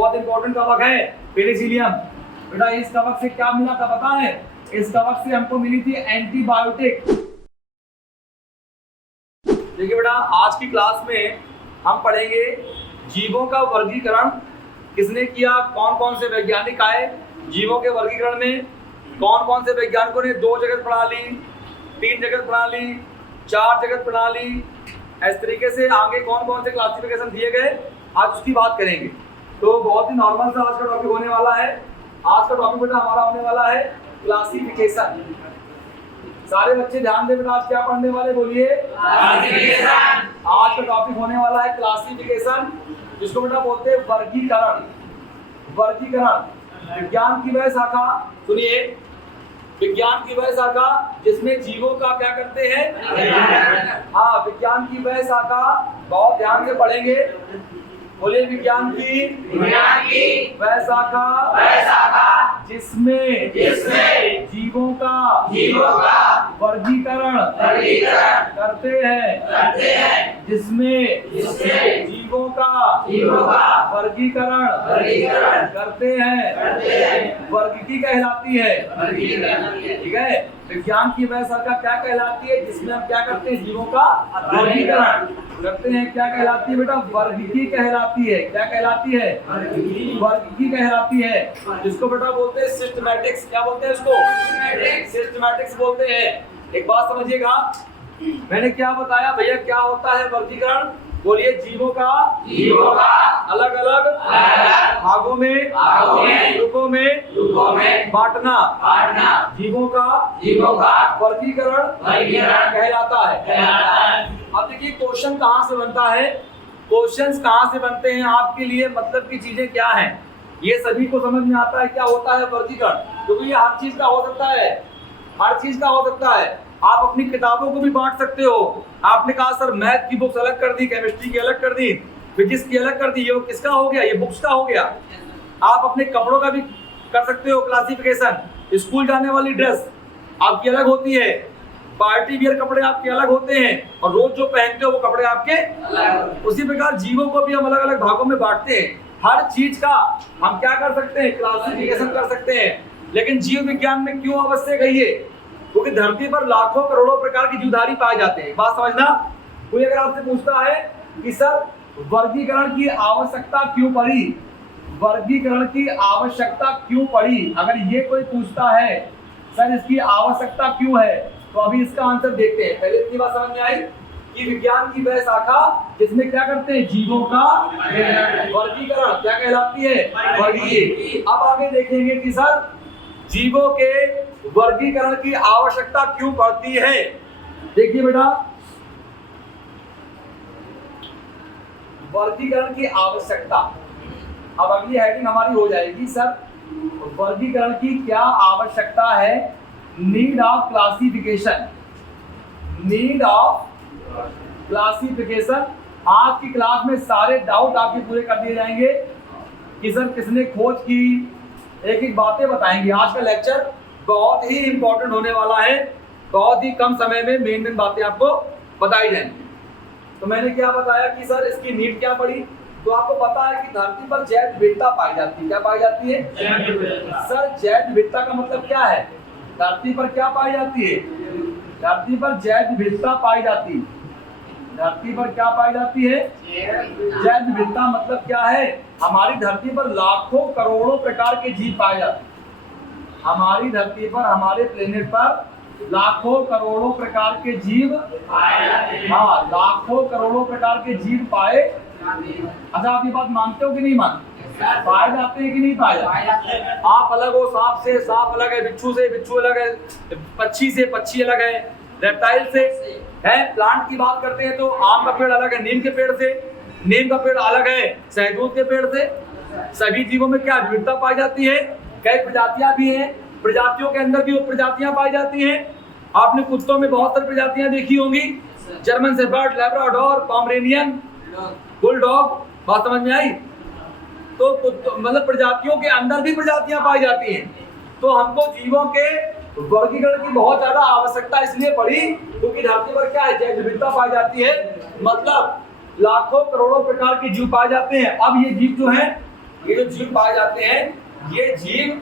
बहुत इंपॉर्टेंट कवक है पेनिसिलियम। बेटा इस कवक से क्या मिला था पता है? इस कवक से हमको मिली थी एंटीबायोटिक। देखिए बेटा आज की क्लास में हम पढ़ेंगे जीवों का वर्गीकरण किसने किया, कौन कौन से वैज्ञानिक आए जीवों के वर्गीकरण में, कौन कौन से वैज्ञानिकों ने 2 जगत प्रणाली, 3 जगत प्रणाली, 4 जगत प्रणाली, इस तरीके से आगे कौन कौन से क्लासिफिकेशन दिए गए, आज उसकी बात करेंगे। तो बहुत ही नॉर्मल सा आज का टॉपिक होने वाला है। आज का टॉपिक बेटा हमारा होने वाला है क्लासिफिकेशन। सारे बच्चे ध्यान दें बेटा, आज क्या पढ़ने वाले बोलिए? क्लासिफिकेशन। आज का टॉपिक होने वाला है क्लासिफिकेशन, जिसको बेटा बोलते हैं वर्गीकरण। वर्गीकरण विज्ञान की वह शाखा, सुनिए, विज्ञान की वह शाखा जिसमें जीवों का क्या करते हैं? हाँ, विज्ञान की वह शाखा, बहुत ध्यान से पढ़ेंगे, बोलिए विज्ञान की वह शाखा जिसमें जीवों का वर्गीकरण करते हैं, जिसमें जीवों का वर्गीकरण करते हैं, वर्गीकी कहलाती है। ठीक है, विज्ञान की वह शाखा क्या कहलाती है? जिसमें हम क्या करते हैं? जीवों का वर्गीकरण करते हैं। क्या कहलाती है बेटा? वर्गीकी कहलाती है। क्या कहलाती है? वर्गीकी कहलाती है, जिसको बेटा बोलते हैं सिस्टमैटिक्स। क्या बोलते हैं इसको? सिस्टमैटिक्स बोलते हैं। एक बात समझिएगा, मैंने क्या बताया भैया, क्या होता है वर्गीकरण? बोलिए जीवों का अलग अलग भागों में, ग्रुपों में बांटना जीवों का वर्गीकरण कहलाता है। अब देखिए क्वेश्चन कहाँ से बनता है, क्वेश्चंस कहाँ से बनते हैं, आपके लिए मतलब की चीजें क्या हैं, ये सभी को समझ में आता है क्या होता है वर्गीकरण। क्योंकि ये हर चीज का हो सकता है, हर चीज का हो सकता है। आप अपनी किताबों को भी बांट सकते हो। आपने कहा सर मैथ की बुक्स अलग कर दी, केमिस्ट्री की अलग कर दी, फिजिक्स की अलग कर दी, ये किसका हो गया? ये बुक्स का हो गया। आप अपने कपड़ों का भी कर सकते हो क्लासिफिकेशन। स्कूल जाने वाली ड्रेस आपकी अलग होती है, पार्टी वियर कपड़े आपके अलग होते हैं, और रोज जो पहनते हो वो कपड़े आपके अलग। उसी प्रकार जीवों को भी हम अलग अलग भागों में बांटते हैं। हर चीज का हम क्या कर सकते हैं? क्लासिफिकेशन कर सकते हैं। लेकिन जीव विज्ञान में क्यों आवश्यक है ये? क्योंकि धरती पर लाखों करोड़ों प्रकार की जीवधारी पाए जाते हैं। बात समझना। कोई अगर आपसे पूछता है कि सर वर्गीकरण की आवश्यकता क्यों पड़ी, वर्गीकरण की आवश्यकता क्यों पड़ी, अगर ये कोई पूछता है सर इसकी आवश्यकता क्यों है, तो अभी इसका आंसर देखते हैं। पहले इतनी बात समझ में आई कि विज्ञान की वह शाखा जिसमें क्या करते हैं? जीवों का वर्गीकरण क्या कहलाती है? वर्गीकी। अब आगे देखेंगे कि सर जीवों के वर्गीकरण की आवश्यकता क्यों पड़ती है। देखिए बेटा, वर्गीकरण की आवश्यकता, अब अगली हेडिंग हमारी हो जाएगी सर वर्गीकरण की क्या आवश्यकता है। Need of classification, need of classification. आज की क्लास में सारे डाउट आपके पूरे कर दिए जाएंगे कि सर किसने खोज की, एक एक बातें बताएंगे। आज का लेक्चर बहुत ही इंपॉर्टेंट होने वाला है, बहुत ही कम समय में मेन बातें आपको बताई जाएंगी। तो मैंने क्या बताया कि सर इसकी नीड क्या पड़ी, तो आपको पता है कि धरती पर जैव विविधता पाई जाती है। क्या पाई जाती है? सर जैव विविधता का मतलब क्या है? धरती पर क्या पाई जाती है? धरती पर जैव विविधता पाई जाती है। धरती पर क्या पाई जाती है? जैव विविधता मतलब क्या है? हमारी धरती पर लाखों करोड़ों प्रकार के जीव पाए जाते हैं। हमारी धरती पर, हमारे प्लेनेट पर लाखों करोड़ों प्रकार के जीव, हाँ लाखों करोड़ों प्रकार के जीव पाए। अच्छा आप ये बात मानते हो कि नहीं मानते? पाए जाते हैं कि नहीं पाए जाते? आप अलग हो सांप से, सांप अलग है, बिच्छू से बिच्छू अलग है, पक्षी से पक्षी अलग है, रेप्टाइल से है। प्लांट की बात करते हैं तो आम का पेड़ अलग है नीम के पेड़ से, नीम का पेड़ अलग है सहतूत के पेड़ से। सभी जीवों में क्या विविधता पाई जाती है? कई प्रजातियां भी हैं, प्रजातियों के अंदर भी प्रजातियां पाई जाती हैं। आपने कुत्तों में बहुत सारी प्रजातियां देखी होंगी, German shepherd, Labrador, Pomeranian, bulldog. बात समझ में आई? तो मतलब प्रजातियों के अंदर भी प्रजातियां पाई जाती हैं। तो हमको जीवों के वर्गीकरण की बहुत ज्यादा आवश्यकता इसलिए पड़ी क्योंकि धरती पर क्या है? जैव विविधता पाई जाती है, मतलब लाखों करोड़ों प्रकार के जीव पाए जाते हैं। अब ये जीव जो है ये जो जीव पाए जाते हैं, ये जीव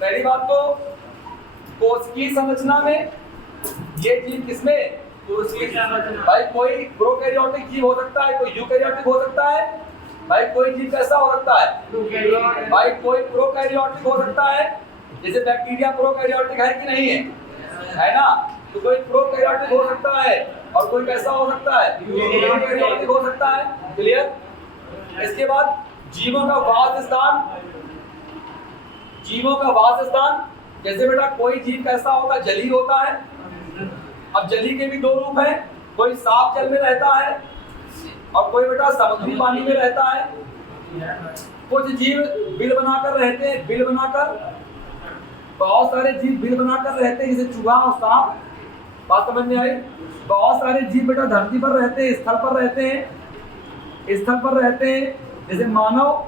पहली बात तो कोशिकीय संरचना में, ये जीव किसमें? कोशिकीय संरचना। भाई कोई प्रोकैरियोटिक जीव हो सकता है, कोई यूकैरियोटिक हो सकता है। भाई कोई जीव कैसा हो सकता है? भाई कोई प्रोकैरियोटिक हो सकता है, जैसे बैक्टीरिया प्रोकैरियोटिक है कि नहीं है ना? तो कोई प्रोकैरियोटिक हो सकता है और कोई कैसा हो सकता है? यूकैरियोटिक हो सकता है। क्लियर? इसके बाद जीवों का वास स्थान, जीवों का वास स्थान, जैसे बेटा कोई जीव कैसा होता है? जलीय होता है। अब जलीय के भी दो रूप हैं, कोई साफ जल में रहता है और कोई बेटा समुद्री पानी में रहता है। कुछ जीव बिल बनाकर रहते हैं, बिल बनाकर, बहुत सारे जीव बिल बनाकर रहते हैं, जैसे चूहा और सांप। बात समझ में आई? बहुत सारे जीव बेटा धरती पर रहते हैं, स्थल पर रहते हैं, स्थल पर रहते हैं, जैसे मानव।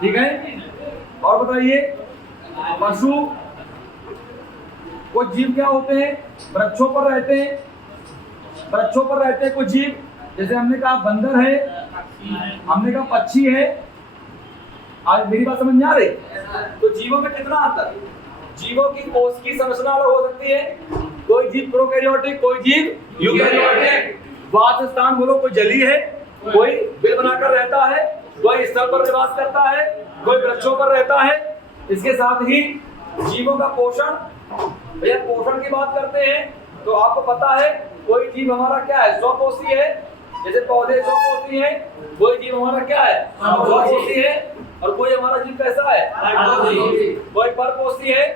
ठीक है? और बताइए पशु, कुछ जीव क्या होते हैं? वृक्षों पर रहते हैं, वृक्षों पर रहते हैं कुछ जीव, जैसे हमने कहा बंदर है, हमने कहा पक्षी है। आज मेरी बात समझ में आ रही? तो जीवों में कितना अंतर? जीवों की कोशिकीय संरचना अलग हो सकती है, कोई जीव प्रोकैरियोटिक, कोई जीव यूकैरियोटिक। वास स्थान बोलो, कोई जलीय है, कोई बिल बनाकर रहता है, कोई स्थल पर निवास करता है, कोई वृक्षों पर रहता है। इसके साथ ही जीवों का पोषण, भैया पोषण की बात करते हैं तो आपको पता है कोई जीव हमारा क्या है? स्वपोषी है, जैसे पौधे स्वपोषी हैं, कोई जीव हमारा क्या है? स्वपोषी है। और कोई हमारा जीव कैसा है? कोई परपोषी है,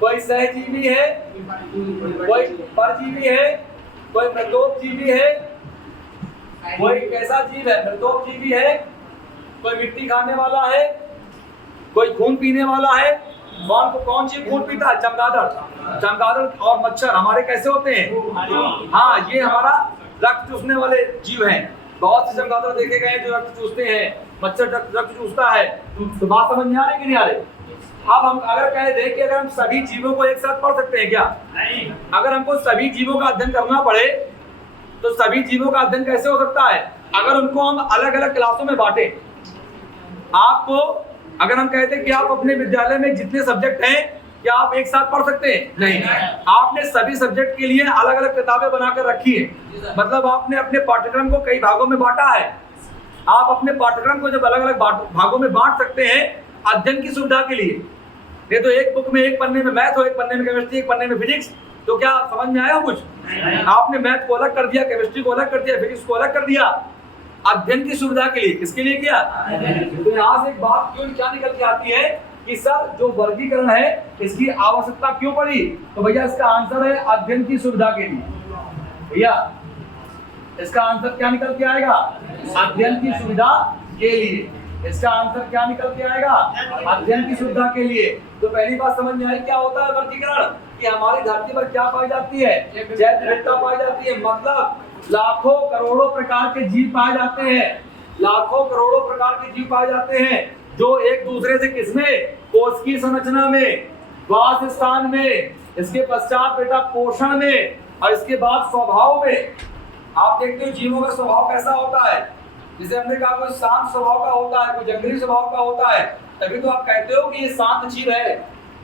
कोई सहजीवी है, कोई परजीवी है, कोई मृतोपजीवी है, कोई कैसा जीव है? मृतोपजीवी है, कोई मिट्टी खाने वाला है, कोई खून पीने वाला है। कौन जीव खून पीता है? चमगादड़। चमगादड़ और मच्छर हमारे कैसे होते हैं? हाँ, ये हमारा रक्त चूसने वाले जीव हैं। बहुत से चमगादड़ देखे गए जो रक्त चूसते हैं, मच्छर रक्त चूसता है। तो बात समझ में आ रही कि नहीं आ रही? अब हम अगर कह दें कि अगर हम सभी जीवों को एक साथ पढ़ सकते हैं क्या? नहीं। अगर हमको सभी जीवों का अध्ययन करना पड़े तो सभी जीवों का अध्ययन कैसे हो सकता है? अगर उनको हम अलग अलग क्लासों में बांटे। आपको अगर हम कहते हैं कि आप अपने विद्यालय में जितने सब्जेक्ट हैं क्या आप एक साथ पढ़ सकते हैं? नहीं। आपने सभी सब्जेक्ट के लिए अलग अलग किताबें बनाकर रखी है, मतलब आपने अपने पाठ्यक्रम को कई भागों में बांटा है। आप अपने पाठ्यक्रम को जब अलग अलग भागों में बांट सकते हैं अध्ययन की सुविधा के लिए, नहीं तो एक बुक में एक पन्ने में मैथ हो, एक पन्ने में केमिस्ट्री, एक पन्ने में फिजिक्स, तो क्या समझ में आया कुछ? आपने मैथ को अलग कर दिया, केमिस्ट्री को अलग कर दिया, फिजिक्स को अलग कर दिया, अध्ययन की सुविधा के लिए। किसके लिए किया? तो यहाँ से एक बात क्यों क्या निकल के आती है कि सर जो वर्गीकरण है इसकी आवश्यकता क्यों पड़ी? तो भैया इसका आंसर है अध्ययन की सुविधा के लिए। भैया इसका आंसर क्या निकल के आएगा? अध्ययन की सुविधा के लिए। इसका आंसर क्या निकल के आएगा? अध्ययन की सुविधा के लिए। तो पहली बात समझ में आई क्या होता है वर्गीकरण? कि हमारी धरती पर क्या पाई जाती है? जैव विविधता पाई जाती है, मतलब लाखों करोड़ों प्रकार के जीव पाए जाते हैं, लाखों करोड़ों प्रकार के जीव पाए जाते हैं जो एक दूसरे से किसमें? कोशिकीय संरचना में, वास स्थान में, इसके पश्चात बेटा पोषण में, और इसके बाद स्वभाव में। आप देखते हो जीवों का स्वभाव कैसा होता है, जैसे हमने कहा कोई शांत स्वभाव का होता है, कोई जंगली स्वभाव का होता है, तभी तो आप कहते हो कि ये शांत जीव है,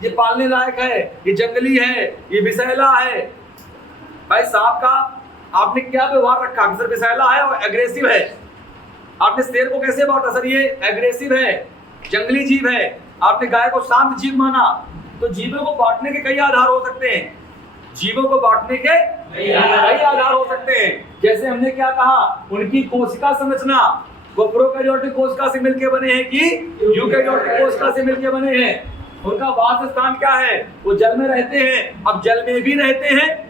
ये पालने लायक है, ये जंगली है, ये विषैला है। भाई सांप का आपने क्या व्यवहार रखा? सर विषैला है और एग्रेसिव है। आपने शेर को कैसे बांटा? सर ये एग्रेसिव है, जंगली जीव है। आपने गाय को शांत जीव माना। तो जीवों को बांटने के कई आधार हो सकते हैं, जीवों को बांटने के कई आधार हो सकते हैं। जैसे हमने क्या कहा, उनकी कोशिका संरचना, वो प्रोकैरियोटिक कोशिका से मिलकर बने हैं कि यूकैरियोटिक कोशिका से मिलकर बने हैं। उनका वास स्थान क्या है? वो जल में रहते हैं। अब जल में भी रहते हैं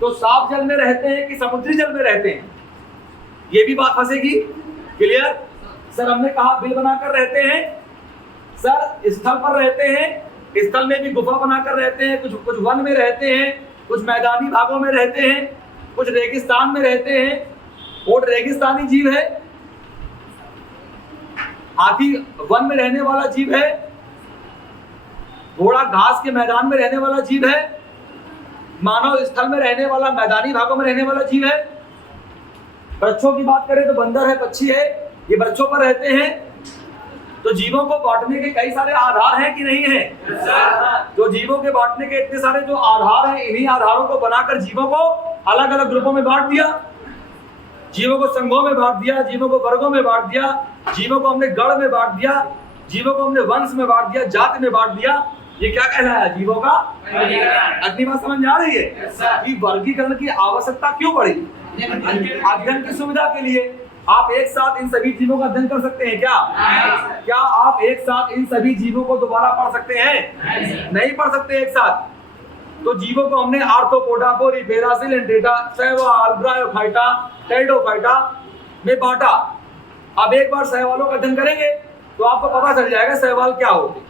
तो साफ जल में रहते हैं कि समुद्री जल में रहते हैं, ये भी बात फंसेगी। क्लियर? सर हमने कहा बिल बनाकर रहते हैं, सर स्थल पर रहते हैं, स्थल में भी गुफा बनाकर रहते हैं, कुछ वन में रहते हैं, कुछ मैदानी भागों में रहते हैं, कुछ रेगिस्तान में रहते हैं। और रेगिस्तानी जीव है, हाथी वन में रहने वाला जीव है, घोड़ा घास के मैदान में रहने वाला जीव है, मानव स्थल में रहने वाला, मैदानी भागों में रहने वाला जीव है। वृक्षों की बात करें तो बंदर है, पक्षी है, ये वृक्षों पर रहते हैं। तो जीवों को बांटने के कई सारे आधार हैं कि नहीं है? जो जीवों के बांटने के इतने सारे जो आधार हैं, इन्हीं आधारों को बनाकर जीवों को अलग अलग ग्रुपों में बांट दिया, जीवों को संघों में बांट दिया, जीवों को वर्गों में बांट दिया, जीवों को हमने गण में बांट दिया, जीवों को हमने वंश में बांट दिया, जाति में बांट दिया। ये क्या कहलाया? जीवों का वर्गीकरण। अगली बात समझ में आ रही है कि वर्गीकरण की आवश्यकता क्यों पड़ी? अध्ययन की सुविधा के लिए। आप एक साथ इन सभी जीवों का अध्ययन कर सकते हैं क्या? क्या आप एक साथ इन सभी जीवों को दोबारा पढ़ सकते हैं? नहीं पढ़ सकते एक साथ। तो जीवों को हमने आर्थ्रोपोडा, पोरीफेरा, सिलेंट्रेटा, शैवाल, ब्रायोफाइटा, टेरिडोफाइटा में बांटा। अब एक बार शैवालों का अध्ययन करेंगे तो आपको पता चल जाएगा शैवाल क्या होते।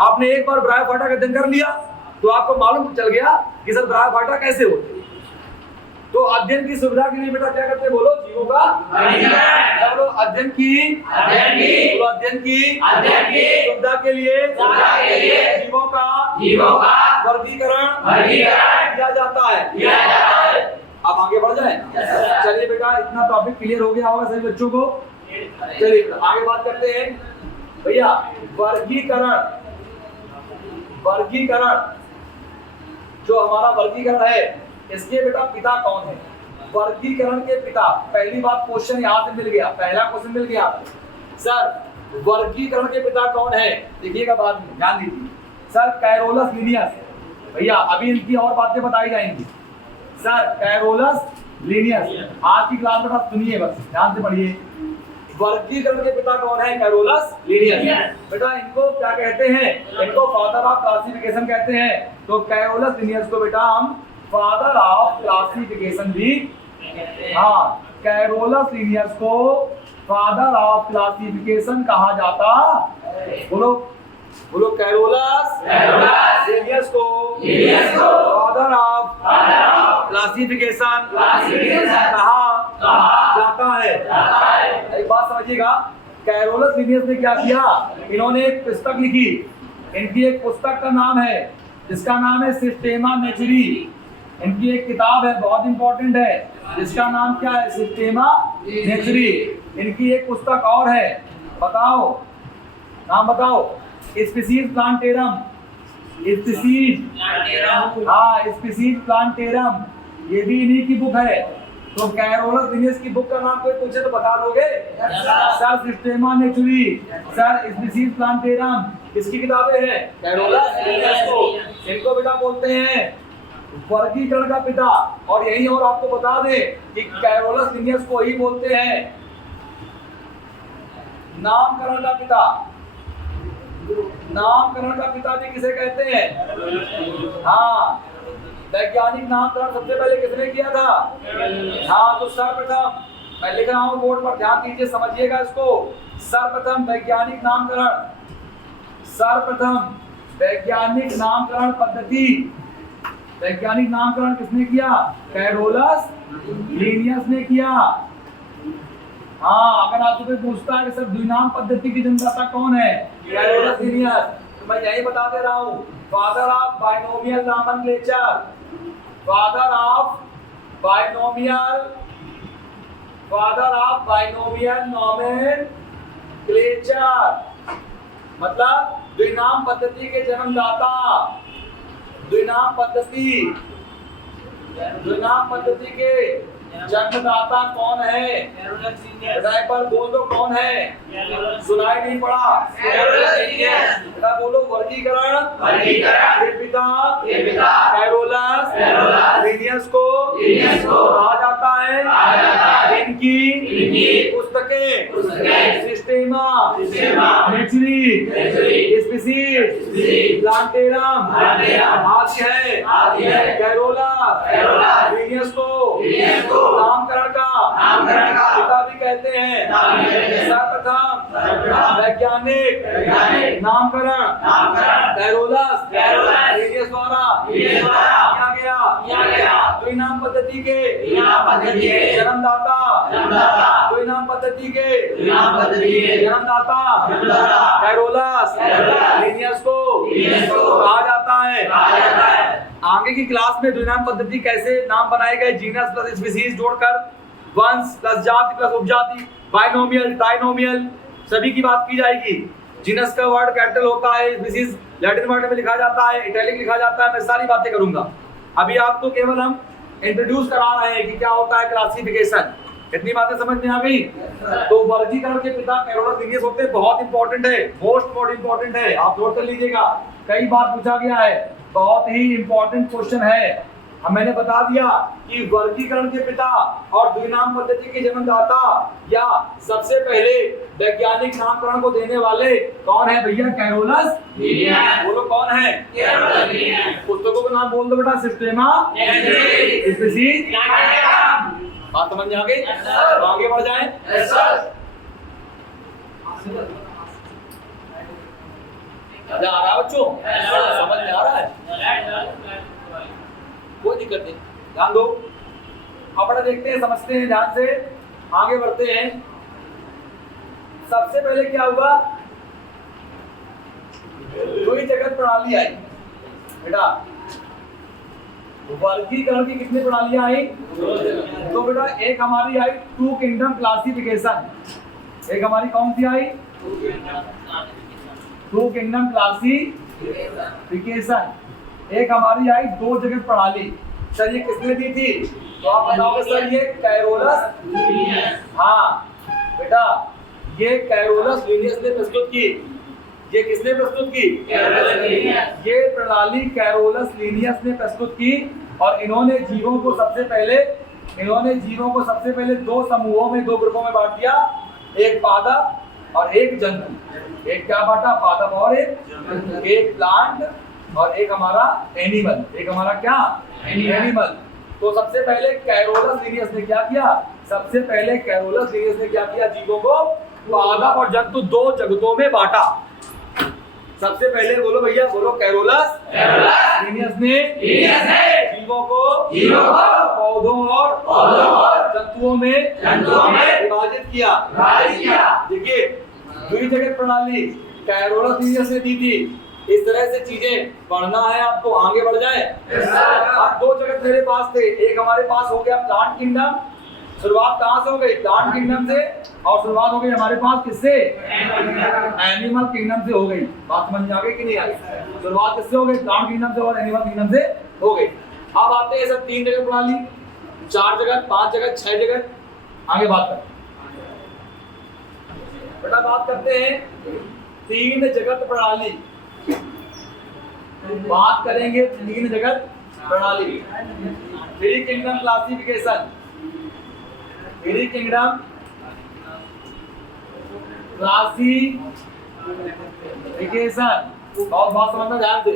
आपने एक बार ब्रायोफाइटा का अध्ययन कर लिया तो आपको मालूम चल गया कि सर ब्रायोफाइटा कैसे होते। तो अध्ययन की सुविधा के लिए बेटा क्या करते हैं? बोलो, जीवों का बोलो, अध्ययन की बोलो, अध्ययन की सुविधा के लिए जीवों का वर्गीकरण किया जाता है। अब आगे बढ़ जाए। चलिए बेटा, इतना टॉपिक क्लियर हो गया होगा सभी बच्चों को। चलिए आगे बात करते हैं भैया। वर्गीकरण जो हमारा वर्गीकरण है, इसके बेटा पिता कौन है? वर्गीकरण के पिता, पहली बात क्वेश्चन यहाँ से मिल गया, पहला क्वेश्चन मिल गया सर, वर्गीकरण के पिता कौन है? देखिएगा बाद में, ध्यान दीजिए सर। Carolus Linnaeus. भैया अभी इनकी और बातें बताई जाएंगी सर। Carolus Linnaeus. आज की क्लास में बस सुनिए, बस ध्यान से पढ़िए। वर्गीकरण के पिता कौन है? Carolus Linnaeus. बेटा इनको क्या कहते हैं? इनको फादर ऑफ क्लासिफिकेशन कहते हैं। तो कैरोलस लीनियस को बेटा हम फादर ऑफ क्लासिफिकेशन भी, हाँ, कैरोलस लीनियस को फादर ऑफ क्लासिफिकेशन कहा जाता। बोलो बोलो, कैरोलस लीनियस को फादर ऑफ क्लासिफिकेशन कहा जाता है। एक बात समझिएगा, कैरोलस लीनियस ने क्या किया? इन्होंने एक पुस्तक लिखी। इनकी एक पुस्तक का नाम है जिसका नाम है सिस्टेमा नेचुरी। इनकी एक किताब है, बहुत इंपॉर्टेंट है, जिसका नाम क्या है? सिस्टेमा नेचुरी। इनकी एक पुस्तक और है, बताओ नाम बताओ। Species plantarum. स्पीसीज, हाँ, स्पीसीज प्लांटेरम, ये भी इन्हीं की बुक है। तो कैरोलस लीनियस की बुक का नाम कोई पूछे तो बता दोगे? सर सिस्टेमा नेचुरी, सर स्पीसीज प्लांटेरम, किसकी किताबें हैं? कैरोलस लीनियस को। इनको बेटा बोलते हैं वर्गीकरण का पिता। और यही और आपको बता दें कि कैरोलस लीनियस को ही बोलते हैं नामकरण का पिता। नामकरण का पिता भी किसे कहते हैं? हाँ, वैज्ञानिक नामकरण सबसे पहले किसने किया था? हाँ, तो सर्वप्रथम, मैं लिख रहा हूं बोर्ड पर, ध्यान दीजिए, समझिएगा इसको। सर्वप्रथम वैज्ञानिक नामकरण, सर्वप्रथम वैज्ञानिक नामकरण पद्धति, वैज्ञानिक नामकरण किसने किया? कैरोलस लीनियस ने किया। हाँ, अगर आपसे कोई पूछता है कि सर द्विनाम पद्धति की जनता कौन है? Carolus Linnaeus. तो मैं यही बता दे रहा हूँ, father of binomial nomenclature, father of binomial, father of binomial nomenclature, मतलब द्विनाम पद्धति के जन्मदाता। द्विनाम पद्धति, द्विनाम पद्धति के जन्मदाता कौन है? बेटा पर बोल दो, कौन है? सुनाई नहीं पड़ा? बेटा बोलो, वर्गीकरण के पिता कैरोलस लीनियस को कहा जाता है। इनकी पुस्तकें सिस्टेमा नेचुरी, स्पीसीज प्लांटेरम आदि है। कैरोलस लीनियस को नामकरण का पिता भी कहते हैं। सर्वप्रथम वैज्ञानिक नामकरण कैरोलस लीनियस द्वारा किया गया। द्विनाम पद्धति के जन्मदाता, द्विनाम पद्धति के जन्मदाता कैरोलस लीनियस को कहा जाता है। आगे की क्लास में द्विनाम पद्धति कैसे नाम बनाए गए, जीनस प्लस स्पीसीज जोड़कर, वंश प्लस जाति प्लस उपजाति, बाइनोमियल, ट्राइनोमियल, सभी की बात की जाएगी। जीनस का वर्ड कैपिटल होता है, स्पीशीज लैटिन वर्ड में लिखा जाता है, इटैलिक लिखा जाता है, मैं सारी बातें करूंगा। अभी आपको केवल हम इंट्रोड्यूस करा रहे हैं कि क्या होता है क्लासिफिकेशन। कितनी बातें समझ में आ गई? तो वर्गीकरण के पिता कैरोलस लीनियस होते हैं, बहुत इंपॉर्टेंट है, मोस्ट इंपॉर्टेंट है, आप नोट कर लीजिएगा, कई बार पूछा गया है, बहुत ही इंपॉर्टेंट क्वेश्चन है। मैंने बता दिया कि वर्गीकरण के पिता और द्विनाम पद्धति के जन्मदाता या सबसे पहले वैज्ञानिक नामकरण को देने वाले कौन है भैया? Carolus Linnaeus. बोलो कौन है? Carolus Linnaeus. पुस्तकों का नाम बोल दो बेटा, सिस्टेमा स्पीशीज। बात समझ में आ गई? आगे बढ़ जाएं। मजा आ रहा है बच्चों? समझ में आ रहा है? कोई दिक्कत नहीं, ध्यान दो। अपना देखते हैं, समझते हैं, ध्यान से आगे बढ़ते हैं। सबसे पहले क्या हुआ? द्वि जगत प्रणाली आई बेटा। वर्गीकरण की कितनी प्रणालियां आई? तो बेटा एक हमारी आई टू किंगडम क्लासिफिकेशन। एक हमारी कौन सी आई? Two kingdom classification. एक हमारी आई दो जगत प्रणाली। सर ये किसने दी थी? तो आप बताओगे सर ये कैरोलस लीनियस। हाँ बेटा ये कैरोलस लीनियस ने प्रस्तुत की। ये किसने प्रस्तुत की? Carolus Linnaeus. ये प्रणाली कैरोलस लीनियस ने प्रस्तुत की और इन्होंने जीवों को सबसे पहले दो समूहों में, दो ग्रुपों में बांट दिया, एक पादप और एक जंतु। एक क्या बांटा? पादप और एक प्लांट और एक हमारा एनिमल। एक हमारा क्या? एनिमल। तो सबसे पहले कैरोलस लीनियस ने क्या किया? जीवों को पादप और जंतु दो जगतों में बांटा। सबसे पहले बोलो भैया, बोलो कैरोलस लीनियस ने जीवों को पौधों और जंतुओं में विभाजित किया। देखिए द्विजगत प्रणाली कैरोलस लीनियस ने दी थी। इस तरह से चीजें पढ़ना है आपको, आगे बढ़ जाए। अब दो जगत मेरे पास थे। एक हमारे पास हो गया प्लांट किंगडम। शुरुआत कहां से हो गई? प्लांट किंगडम से। और शुरुआत हो गई हमारे पास किससे? एनिमल किंगडम से हो गई। बात समझ में आ गई कि नहीं आ गई? शुरुआत किससे हो गई? प्लांट किंगडम से और एनिमल किंगडम से हो गई। अब आते हैं सब तीन जगत प्रणाली, 4 जगत, 5 जगत, 6 जगत। आगे बात करते बेटा, बात करते हैं 3 जगत प्रणाली। बात करेंगे 3 जगत प्रणाली। 3 किंगडम क्लासिफिकेशन। 3 kingdom classification. और बात समझना ध्यान से।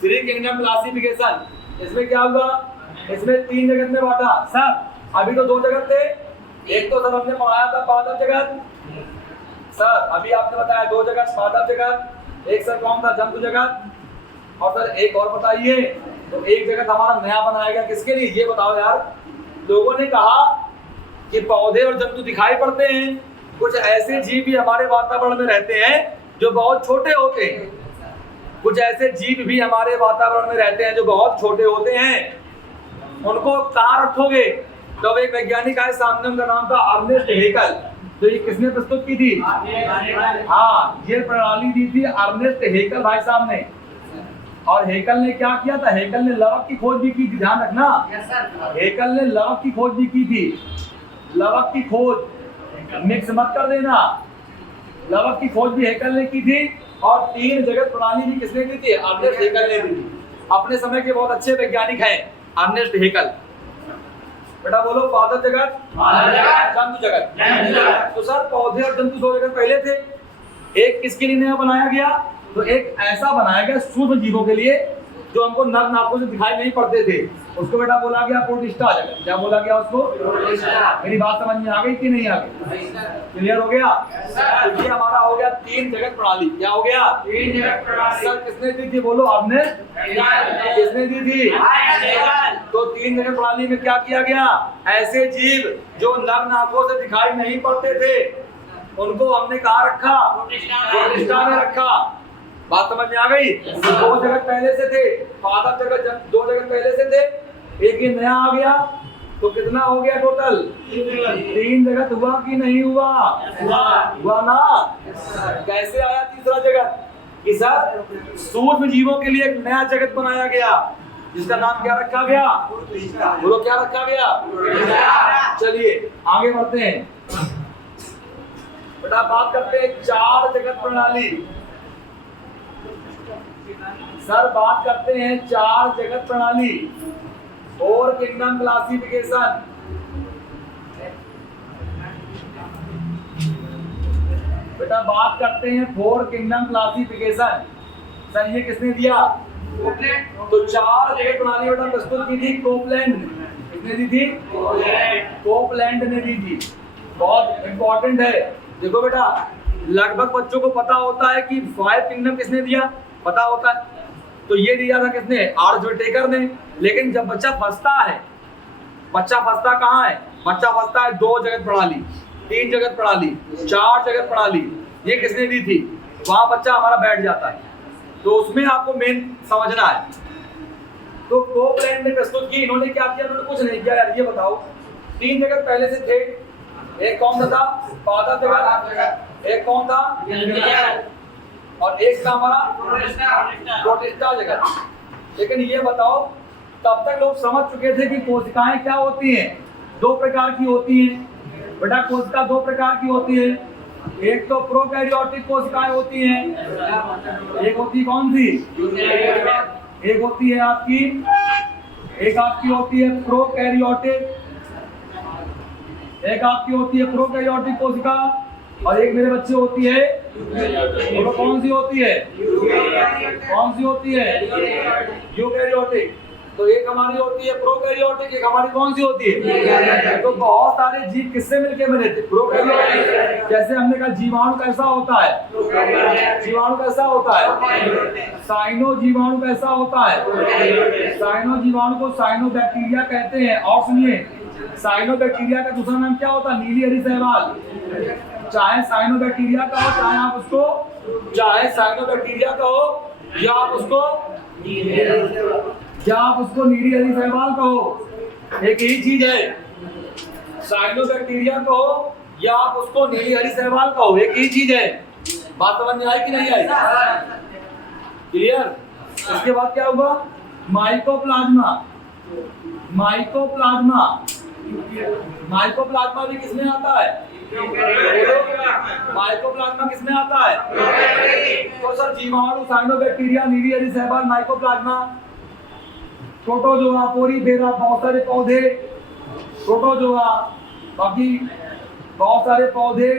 3 किंगडम क्लासिफिकेशन, इसमें क्या हुआ? इसमें 3 जगत में बांटा। सर अभी तो 2 जगत थे। एक तो सर हमने पढ़ाया था पादप जगत। सर अभी आपने बताया 2 जगत, पादप जगत। एक सर कौन था? जंतु जगत। और सर एक और बताइए। तो एक जगत हमारा नया बनाया गया, किसके लिए? ये बताओ यार। लोगों ने कहा कि पौधे और जंतु दिखाई पड़ते हैं, कुछ ऐसे जीव भी हमारे वातावरण में रहते हैं जो बहुत छोटे होते हैं। कुछ ऐसे जीव भी हमारे वातावरण में रहते हैं जो बहुत छोटे होते हैं। उनको कहाँ रखोगे? तो एक वैज्ञानिक आए सामने, उनका नाम था अर्नेस्ट हेकल। तो ये किसने प्रस्तुत की थी? हाँ ये प्रणाली दी थी अर्नेस्ट हेकल भाई साहब ने। और हेकल ने क्या किया था? हेकल ने लवक की खोज भी की थी, ध्यान रखना। हेकल ने लवक की खोज भी की थी। लवक की खोज मिक्स मत कर देना। लवक की खोज भी हेकल ने की थी और 3 जगत प्रणाली भी किसने दी थी? अर्नेस्ट हेकल ने दी थी। अपने समय के बहुत अच्छे वैज्ञानिक हैं अर्नेस्ट हेकल। बेटा बोलो पादप जगत, जंतु जगत। तो सर पौधे और जंतु 2 जगत पहले थे। एक किसके लिए नया बनाया गया? तो एक ऐसा बनाया गया सूक्ष्म जीवों के लिए जो हमको नर नाखों से दिखाई नहीं पड़ते थे। उसको बेटा बोला गया प्रोटिस्टा जगत। क्या बोला गया उसको? मेरी बात समझ में आ गई कि नहीं आ गई? क्लियर हो गया? तो ये हमारा हो गया 3 जगत प्रणाली। क्या हो गया? 3 जगत प्रणाली। सर किसने दी थी? बोलो आपने। किसने दी थी? तो 3 जगत प्रणाली में क्या किया गया? ऐसे जीव जो नर नाखों से दिखाई नहीं पड़ते थे उनको हमने कहाँ रखा? प्रोटिस्टा में रखा। बात समझ में आ गई? 2 जगत पहले से थे, पादप जगत 2 जगत पहले से थे, एक ही नया आ गया। तो कितना हो गया टोटल? 3 जगत हुआ कि नहीं हुआ? हुआ ना? कैसे कि सर सूक्ष्म जीवों के लिए एक नया जगत बनाया गया जिसका नाम क्या रखा गया? बोलो क्या रखा गया? चलिए आगे बढ़ते हैं बेटा। बात करते हैं चार जगत प्रणाली। सर बात करते हैं चार जगत प्रणाली और किंगडम क्लासिफिकेशन। बेटा बात करते हैं फोर किंगडम क्लासिफिकेशन। सर ये किसने दिया? तो चार जगत प्रणाली बेटा प्रस्तुत की थी कोपलैंड। किसने दी थी? कोपलैंड ने दी थी। बहुत इंपॉर्टेंट है। देखो बेटा लगभग बच्चों को पता होता है कि फाइव किंगडम किसने दिया, पता होता है। तो ये दिया था किसने? आर्च विटेकर ने। लेकिन जब बच्चा फंसता है, बच्चा फंसता कहाँ है? बच्चा फंसता है दो जगत प्रणाली, तीन जगत प्रणाली, चार जगत प्रणाली, ये किसने दी थी? वहां बच्चा हमारा बैठ जाता है। तो उसमें आपको मेन समझना है। तो कोपलैंड ने प्रस्तुत की। इन्होंने क्या किया? इन्होंने कुछ नहीं किया यार। ये बताओ तीन जगत पहले से थे। एक कौन सा था? पादप जगत। एक कौन था? और एक था हमारा प्रोटिस्टा जगत। लेकिन ये बताओ तब तक लोग समझ चुके थे कि कोशिकाएं क्या होती हैं? दो प्रकार की होती हैं बेटा। कोशिका दो प्रकार की होती है। एक तो प्रोकैरियोटिक कोशिकाएं होती हैं। एक होती कौन सी? एक होती है आपकी, एक आपकी होती है प्रोकैरियोटिक, एक आपकी होती है प्रोकैरियोटिक कोशिका, और एक मेरे बच्चे होती है तो कौन सी होती है? कौन सी होती है? यूकैरियोटिक। तो एक हमारी होती है प्रोकैरियोटिक, एक हमारी कौन सी होती है? तो बहुत सारे जीव किससे मिलके बने थे? प्रोकैरियोटिक। जैसे हमने कहा जीवाणु कैसा होता है? जीवाणु कैसा होता है? साइनो जीवाणु कैसा होता है? साइनो जीवाणु को साइनो बैक्टीरिया कहते हैं। और सुनिए साइनो बैक्टीरिया का दूसरा नाम क्या होता है? नीली हरी शैवाल। चाहे साइनो बैक्टीरिया का हो, चाहे आप उसको, चाहे साइनो बैक्टीरिया का हो या आप उसको नीली हरी शैवाल कहो, एक ही चीज है। साइनो बैक्टीरिया कहो या आप उसको नीली हरी शैवाल कहो, एक ही चीज है। बात समझ में आई कि नहीं आई? क्लियर? इसके बाद क्या हुआ? माइकोप्लाज्मा। माइकोप्लाज्मा, माइकोप्लाज्मा भी किसमें आता है? माइकोप्लाज्मा किसमें आता है? तो सर जीवाणु, साइनोबैक्टीरिया, नीली हरी शैवाल, माइकोप्लाज्मा, प्रोटोजोआ, पोरीफेरा, बहुत सारे पौधे, प्रोटोजोआ, बाकी बहुत सारे पौधे,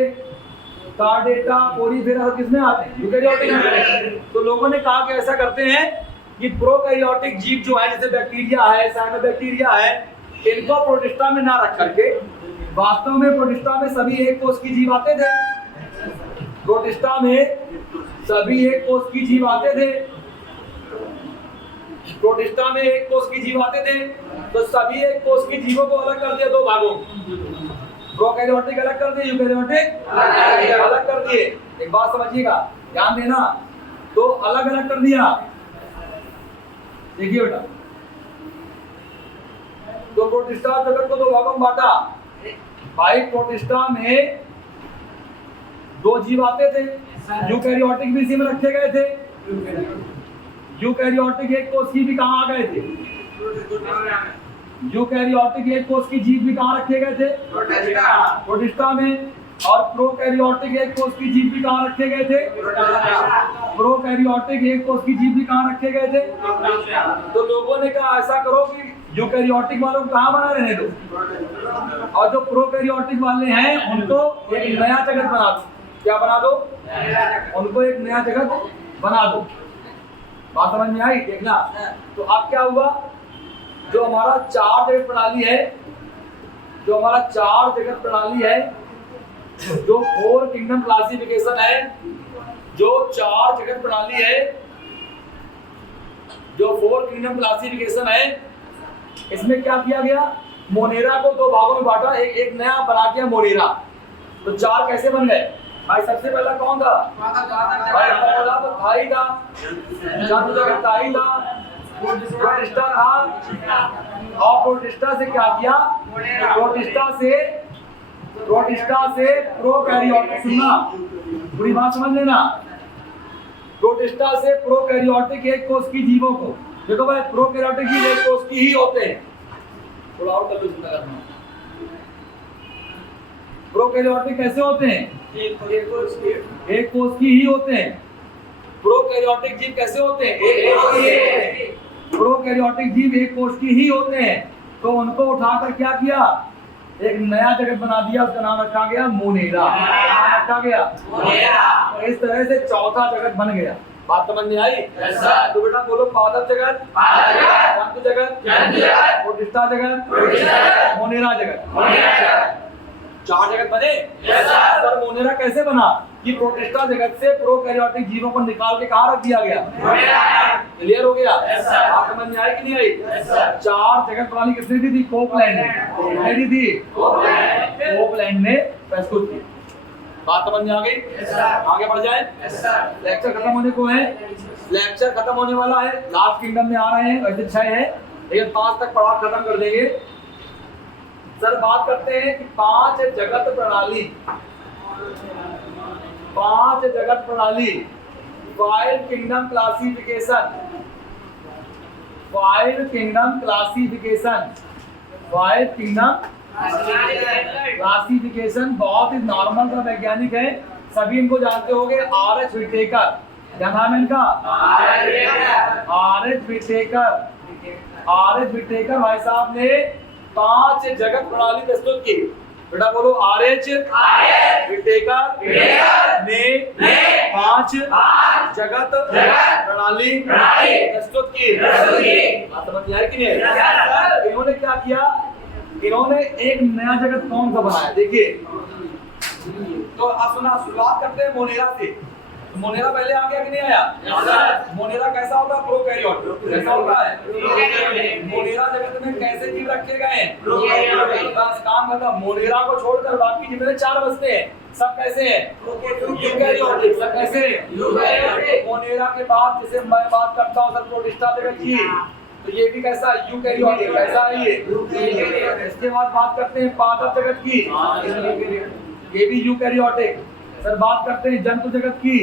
कार्डेटा, पोरीफेरा किसमें आते हैं? यूकैरियोटिक में। तो लोगों ने कहा कि ऐसा करते हैं कि प्रोकैरियोटिक जीव जो है जैसे बैक्टीरिया है, साइनोबैक्टीरिया है, इनको प्रोटिस्टा में ना रख करके, वास्तव में प्रोटिस्टा में सभी एक कोष की जीव आते थे। प्रोटिस्टा में सभी एक कोष की जीव आते थे। प्रोटिस्टा में एक कोष की जीव आते थे। तो सभी एक कोष की जीवों को अलग कर दिया दो भागों। प्रोकैरियोटिक अलग कर दिए, यूकैरियोटिक अलग कर दिए। एक बात समझिएगा, ध्यान देना। तो अलग अलग कर दिया। देखिए बेटा, तो प्रोटिस्टा जगत को दो भागों में बांटा। भाई प्रोटिस्टा में दो जीव आते थे, यूकैरियोटिक भी इसी में रखे गए थे। यूकैरियोटिक एक कोष की भी कहाँ आ गए थे? यूकैरियोटिक एक कोष की जीव भी कहाँ रखे गए थे? प्रोटिस्टा में। और प्रोकैरियोटिक एक कोष की जीव भी कहाँ रखे गए थे? प्रोकैरियोटिक एक कोष की जीव भी कहाँ रखे गए थे? तो लोगों ने कहा ऐसा करो कि यूकैरियोटिक वालों को कहाँ बना रहने दो, और जो प्रोकैरियोटिक वाले हैं उनको एक नया जगत बना दो। क्या बना दो? उनको एक नया जगत बना दो। बात समझ में आई? देखना। तो अब क्या हुआ? जो हमारा चार जगत प्रणाली है, जो हमारा चार जगत प्रणाली है, जो फोर किंगडम क्लासिफिकेशन है, जो चार जगत प्रणाली है, जो फोर किंगडम क्लासिफिकेशन है, इसमें क्या किया गया? मोनेरा को दो भागों में बांटा, एक नया बना दिया मोनेरा। तो चार कैसे बन गए? भाई सबसे पहला कौन था? भाई पहला तो थाई था, थाई था, प्रोटिस्टा था। और प्रोटिस्टा से क्या किया? प्रोटिस्टा से प्रोकैरियोटिक, सुनना पूरी बात समझ लेना। प्रोटिस्टा से प्रोकैरियोटिक एक कोष की जीवों को, देखो भाई प्रोकैरियोटिक जीव एक कोष की ही होते हैं। थोड़ा और कर लो चिंता करना। प्रोकैरियोटिक कैसे होते हैं? एक कोष की ही होते हैं। प्रोकैरियोटिक जीव कैसे होते हैं? एक कोष की होते हैं। प्रोकैरियोटिक जीव एक कोष की ही होते हैं। तो उनको उठाकर क्या किया? एक नया जगत बना दिया, उसका नाम रखा गया मोनेरा। रखा गया मोनेरा। तो इस तरह से चौथा जगत बन गया। बात समझ में आई? तो बेटा बोलो पादप जगत, जंतु जगत, प्रोटिस्टा जगत, मोनेरा जगत। 4 जगत बने। सर मोनेरा कैसे बना? कि प्रोटिस्टा जगत से प्रोकैरियोटिक जीवों को निकाल के कहाँ रख दिया गया? क्लियर हो गया? आप समझ में आई कि नहीं आई? 4 जगत वाली किसने दी थी? कोपलैंड ने दी थी। कोपलैंड ने प्रस्तुत की। बात समझ में आ गई? आगे बढ़ जाए। लेक्चर खत्म होने को है, लेक्चर खत्म होने वाला है। लास्ट किंगडम में आ रहे हैं, वैसे 6 है लेकिन 5 तक पढ़ा खत्म कर देंगे। सर बात करते हैं कि 5 जगत प्रणाली, 5 जगत प्रणाली, 5 kingdom classification, 5 kingdom classification, 5 kingdom classification बहुत ही नॉर्मल का वैज्ञानिक है, सभी इनको जानते होंगे। आर.एच. व्हिटेकर, क्या नाम है इनका? आर.एच. व्हिटेकर। आर.एच. व्हिटेकर भाई साहब ने 5 जगत प्रणाली प्रस्तुत की। बेटा बोलो आर.एच. व्हिटेकर ने 5 जगत प्रणाली प्रस्तुत की। बात समझ में आई कि नहीं? इन्होंने क्या किया? इन्होंने एक नया जगत कौन सा बनाया? देखिए, तो आप सुना, शुरुआत करते हैं मोनेरा से। तो मोनेरा पहले आ गया कि नहीं आया? मोनेरा कैसा होता है? प्रोकैरियोट। कैसा होता है? मोनेरा जगत में कैसे जीव रखे गए हैं? बस काम खत्म। मोनेरा को छोड़कर बाकी जितने 4 बचते हैं सब कैसे हैं? यूकैरियोटिक। सब कैसे? यूकैरियोटिक। मोनेरा के बाद जैसे मैं बात करता हूँ सर प्रोटिस्टा जगत की, तो ये भी कैसा? यूकैरियोटिक। कैसा है ये? इसके बाद बात करते हैं पादप जगत की, ये भी यूकैरियोटिक। सर बात करते हैं जंतु जगत की,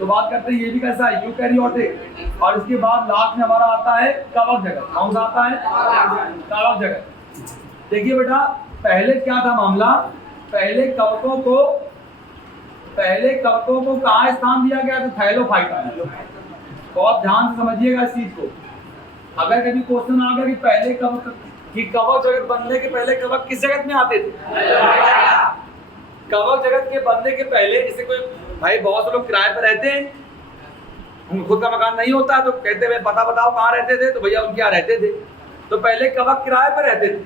तो बात करते हैं ये भी कैसा है? यूकैरियोटिक। और इसके बाद लास्ट में हमारा आता है कवक जगत। कौन सा आता है? कवक जगत। देखिए बेटा, पहले क्या था मामला? पहले कवकों को कहाँ स्थान दिया गया? तो थैलोफाइटा। बहुत ध्यान से समझिएगा इस चीज को। अगर कभी क्वेश्चन आ गया कि पहले कवक जगत बनने के पहले कवक किस जगत में आते थे? कवक जगत के बनने के पहले, जैसे कोई भाई बहुत से लोग किराए पर रहते हैं, खुद का मकान नहीं होता है, तो कहते हैं पता बताओ कहाँ रहते थे? तो भैया उनके यहाँ रहते थे। तो पहले कवक किराए पर रहते थे।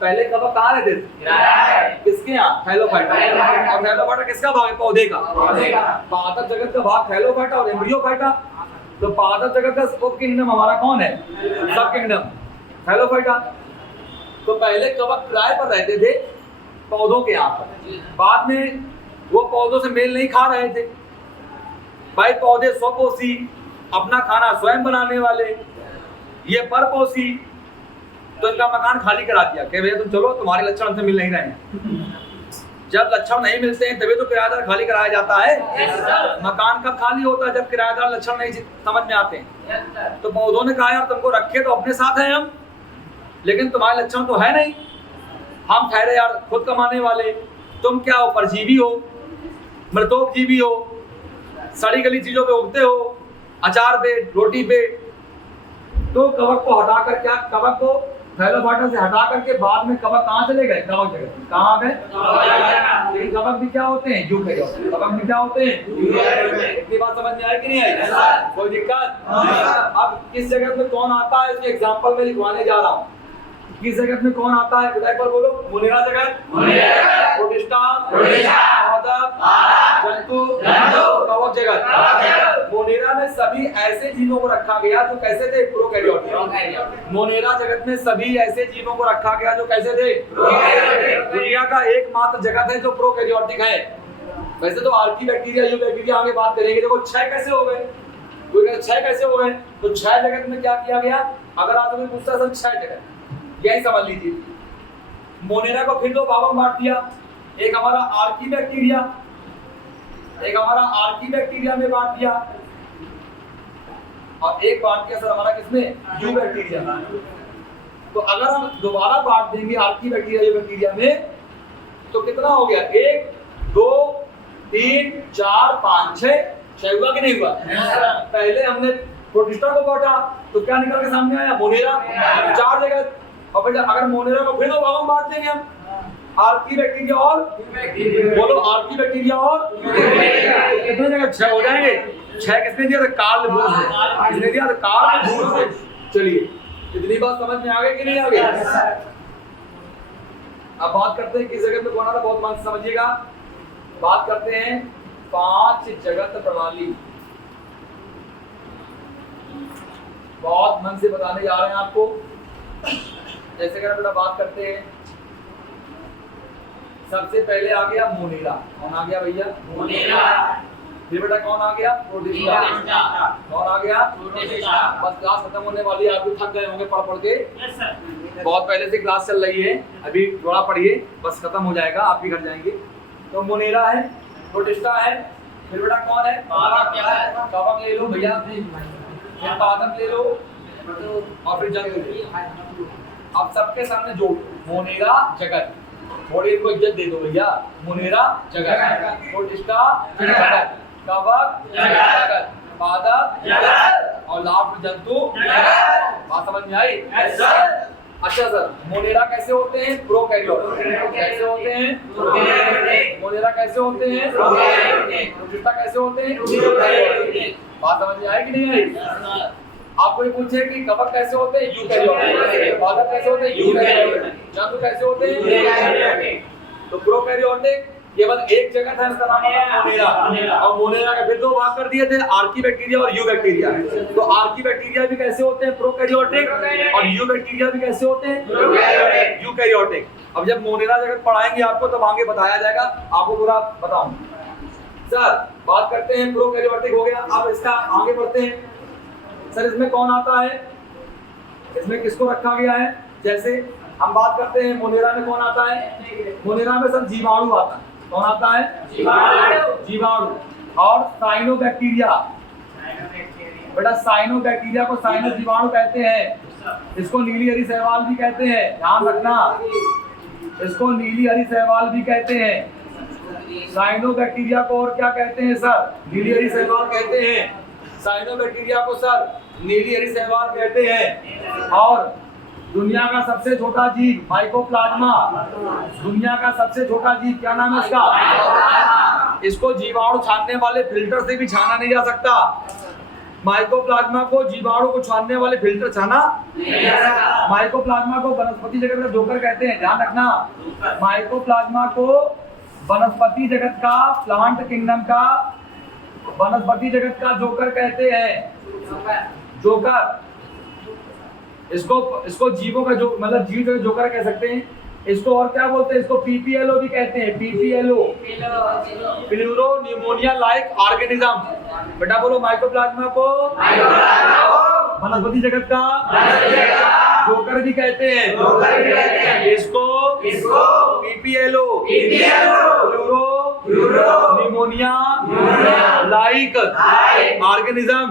पहले कवक कहाँ रहते थे? किसके यहाँ? थैलोफाइटा। और थैलोफाइटा किसका भाग है? पौधे का। पादप जगत का भाग थैलोफाइटा और एम्ब्रियोफाइटा। तो पादप जगत का सब किंगडम हमारा कौन है? सब किंगडम थैलोफाइटा। तो पहले कवक किराए पर रहते थे पौधों के यहाँ पर। बाद में वो पौधों से मेल नहीं खा रहे थे भाई। पौधे स्वपोषी, अपना खाना स्वयं बनाने वाले, ये परपोषी। तो इनका मकान खाली करा दिया कि भैया तुम चलो, तुम्हारे लक्षण हमसे मिल नहीं रहे हैं। जब लक्षण नहीं मिलते हैं तभी तो किराएदार खाली कराया जाता है। मकान कब खाली होता है? जब किराएदार लक्षण नहीं समझ में आते हैं। तो पौधों ने कहा यार तुमको रखे तो अपने साथ हैं हम, लेकिन तुम्हारे लक्षण तो है नहीं। हम ठहरे यार खुद कमाने वाले, तुम क्या हो? परजीवी हो, मृतोपजीवी हो, सड़ी गली चीजों पे उगते हो, अचार पे, रोटी पे। तो कवक को हटाकर क्या? कवक को थैलोफाइटा से हटा करके बाद में कवक कहाँ चले गए? कवक जगत। कहाँ गए? लेकिन कवक भी क्या होते हैं? यूकैरियोटिक। कवक भी क्या होते हैं? इतनी बात समझ में आई कि नहीं आई? कोई दिक्कत? अब किस जगत में कौन आता है इसके एग्जाम्पल में लिखवाने जा रहा हूँ। किस जगत में कौन आता है? एक बार बोलो। मोनेरा जगत, प्रोटिस्टा, पादप, जंतु, कवक जगत। मोनेरा में सभी ऐसे जीवों को रखा गया जो कैसे थे? प्रोकैरियोटिक। मोनेरा जगत में सभी ऐसे जीवों को रखा गया जो कैसे थे? दुनिया का एकमात्र जगत है जो प्रोकैरियोटिक है। वैसे तो आर्की बैक्टीरिया, यू बैक्टीरिया आगे बात करेंगे। देखो 6 कैसे हो गए? कोई कहता 6 कैसे हो गए? तो 6 जगत में क्या किया गया? अगर आप तुम्हें पूछता सर 6 जगत, यही समझ लीजिए। मोनेरा को फिर 2 भागों में बांट दिया। एक हमारा आर्की बैक्टीरिया, एक हमारा आर्की बैक्टीरिया में बांट दिया और एक बांट दिया सर हमारा किसमें, यू बैक्टीरिया। तो अगर हम दोबारा बांट देंगे आर्की बैक्टीरिया यू बैक्टीरिया में तो कितना हो गया, 1 2 3 4 5 6 हुआ कि नहीं हुआ? पहले हमने प्रोटिस्टा को बांटा तो क्या निकल के सामने आया, मोनेरा 4 जगह। और फिर अगर मोनेरा को फिर दो भागों में बांट देंगे हम, आर्की बैक्टीरिया और बोलो आर्की बैक्टीरिया और कितने जगह 6 हो जाएंगे। 6 किसने दिया था, कार्ल बूस ने। किसने दिया था, कार्ल बूस ने। चलिए इतनी बात समझ में आ गई कि नहीं आ गई? अब बात करते हैं किस जगत में कौन आता, बहुत मान से समझिएगा। बात करते हैं 5 जगत प्रणाली। बहुत मन से बताने जा रहे हैं आपको। जैसे कि बेटा बात करते हैं, सबसे पहले आ गया मोनेरा। कौन आ गया भैया, मोनेरा। फिर बेटा कौन आ गया, प्रोटिस्टा। कौन आ गया, प्रोटिस्टा। बस क्लास खत्म होने वाली है, आप भी थक गए होंगे पढ़ पढ़ के। Yes sir. बहुत पहले से क्लास चल रही है, अभी थोड़ा पढ़िए, बस खत्म हो जाएगा, आप भी घर जाएंगे। तो मोनेरा है, प्रोटिस्टा है, फिर बेटा कौन है, कवक ले लो भैया, फिर पादप ले लो और फिर जंतु। अब सबके सामने जोड़, मोनेरा जगत, थोड़ी इनको इज्जत दे दो भैया। मोनेरा जगत, प्रोटिस्टा जगत, कवक जगत, पादप जगत और लाभ जंतु जगत। बात समझ में आई? अच्छा सर, मोनेरा कैसे होते हैं, प्रोकैरियोट। कैसे होते हैं, मोनेरा कैसे होते हैं, प्रोटिस्टा कैसे होते हैं। बात समझ में आई कि नहीं आई? आपको ये पूछे कि कवक कैसे होते हैं, यूकैरियोटिक। पादप कैसे होते हैं, यूकैरियोटिक। जंतु कैसे होते हैं, यूकैरियोटिक। तो प्रोकैरियोटिक केवल एक जगह था, इसका नाम था मोनेरा। और मोनेरा के फिर दो भाग कर दिए थे, आर्की बैक्टीरिया और यू बैक्टीरिया। तो आर्की बैक्टीरिया भी कैसे होते हैं, प्रोकैरियोटिक, और यू बैक्टीरिया भी कैसे होते हैं, यूकैरियोटिक। अब जब मोनेरा जगत पढ़ाएंगे आपको तब आगे बताया जाएगा, आपको पूरा बताऊंगा। सर बात करते हैं, प्रोकैरियोटिक हो गया। अब इसका आगे बढ़ते हैं। सर इसमें कौन आता है, इसमें किसको रखा गया है? जैसे हम बात करते हैं मोनेरा में कौन आता है, मोनेरा में सर जीवाणु आता है। कौन आता है, जीवाणु। और साइनोबैक्टीरिया, बेटा साइनोबैक्टीरिया को साइनो जीवाणु कहते हैं। इसको नीली हरी शैवाल भी कहते हैं, ध्यान रखना, इसको नीली हरी शैवाल भी कहते हैं। साइनोबैक्टीरिया को और क्या कहते हैं सर, नीली हरी शैवाल कहते हैं। साइनोबैक्टीरिया को सर नीली हरी शैवाल कहते हैं। और दुनिया का सबसे छोटा जीव माइकोप्लाज्मा, दुनिया का सबसे छोटा जीव क्या नाम है इसका, इसको जीवाणु छानने वाले फिल्टर से भी छाना नहीं जा सकता। माइकोप्लाज्मा को जीवाणु को छानने वाले फिल्टर छाना नहीं जा सकता। माइकोप्लाज्मा को वनस्पति जगत का जोकर कहते हैं, ध्यान रखना। माइकोप्लाज्मा को वनस्पति जगत का, प्लांट किंगडम का, वनस्पति जगत का जोकर कहते हैं, जोकर। इसको जीवों का जो मतलब जीव का जोकर कह सकते हैं। इसको और क्या बोलते हैं, इसको पीपीएलओ भी कहते हैं, PPLO, pleuro pneumonia like organism. बेटा बोलो, माइकोप्लाज्मा को वनस्पति जगत का जोकर भी कहते हैं। इसको PPLO, pleuro pneumonia like organism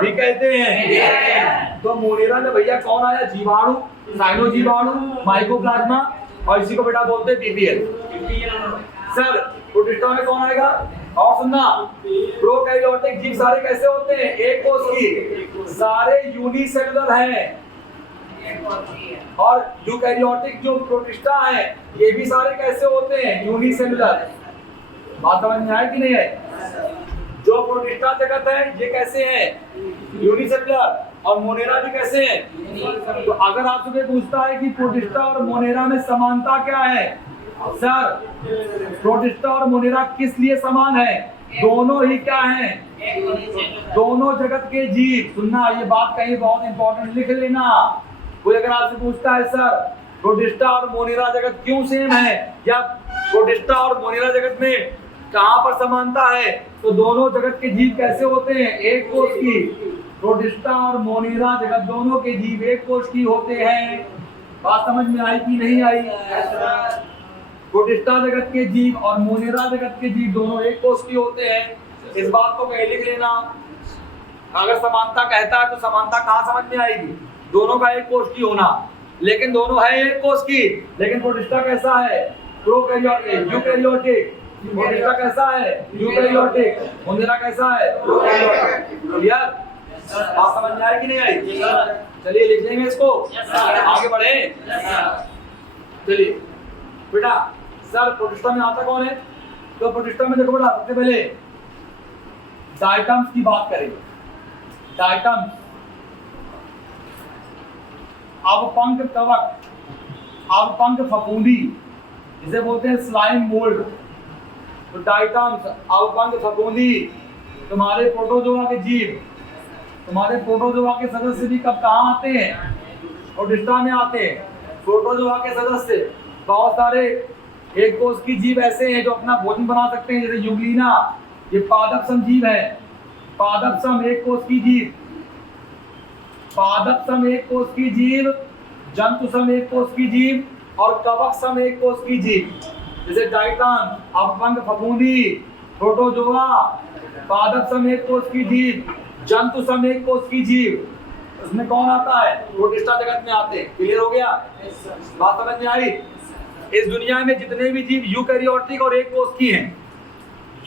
भी कहते हैं। तो मोनेरा में भैया कौन आया, जीवाणु, साइनो जीवाणु, माइकोप्लाज्मा, और इसी को बेटा बोलते हैं पीपीएल। सर प्रोटिस्टा में कौन आएगा, और सुनना, प्रोकैरियोटिक जीव सारे कैसे होते हैं, एक कोष की, सारे यूनिसेलुलर हैं। और यूकैरियोटिक जो प्रोटिस्टा है ये भी सारे कैसे होते हैं, यूनिसेलुलर। बात समझ में आया कि नहीं है? जो प्रोटिस्टा जगत है ये कैसे है, यूनिसेलुलर, और मोनेरा भी कैसे है। तो अगर आपसे पूछता है कि प्रोटिस्टा और मोनेरा में समानता क्या है, सर प्रोटिस्टा और मोनेरा किस लिए समान है, दोनों ही क्या हैं, दोनों जगत के जीव। सुनना, ये बात कहीं बहुत इंपॉर्टेंट, लिख लेना। कोई अगर आपसे पूछता है सर प्रोटिस्टा और मोनेरा जगत क्यों सेम है, या प्रोटिस्टा और मोनेरा जगत में कहां पर समानता है, तो दोनों जगत के जीव कैसे होते हैं, एक कोष की। प्रोटिस्टा और मोनेरा जगत दोनों के जीव एक कोष की होते हैं। बात समझ में आई कि नहीं आई? प्रोटिस्टा जगत के जीव और मोनेरा जगत के जीव दोनों एक कोष की होते हैं। इस बात को कहीं लिख लेना। अगर समानता कहता है तो समानता कहाँ समझ में आएगी? दोनों का एक कोष की होना, लेकिन दोनों है एक कोष की। लेकिन प्रोटिस्टा कैसा है? Prokaryotic, eukaryotic. प्रोटिस्टा कैसा है? यूकैरियोटिक। मोनेरा कैसा है? प्रोकैरियोटिक। क्लियर? बात समझ में आई कि नहीं आई? चलिए लिख लेंगे इसको, आगे बढ़े। चलिए बेटा, सर प्रोटिस्टा में आता कौन है? तो प्रोटिस्टा में देखो बेटा, सबसे पहले डायटम्स की बात करें। डायटम्स, अवपंक कवक, अवपंक फफूंदी, जिसे बोलते हैं स्लाइम मोल्ड। तो डायटम्स, अवपंक फफूंदी, तुम्हारे प्रोटोजोआ के जीव, तुम्हारे प्रोटोजोआ के सदस्य भी कब कहाँ आते हैं? प्रोटिस्टा में आते हैं। प्रोटोजोआ के सदस्य बहुत सारे एक कोष की जीव ऐसे हैं जो अपना भोजन बना सकते हैं, जैसे यूग्लिना, ये पादप सम जीव है। पादप सम एक कोष की जीव, पादप सम एक कोष की जीव, जंतु सम एक कोष की जीव और कवक सम एक कोष की जीव, जैसे डाइटन, अवपंक फफूंदी, प्रोटोजोआ, पादप सम एक कोष की जीव, जंतु सम एक कोष की जीव। उसमें कौन आता है? प्रोटिस्टा जगत में आते हैं। क्लियर हो गया? बात समझ में आई? इस दुनिया में जितने भी जीव यूकैरियोटिक और एक कोष की हैं,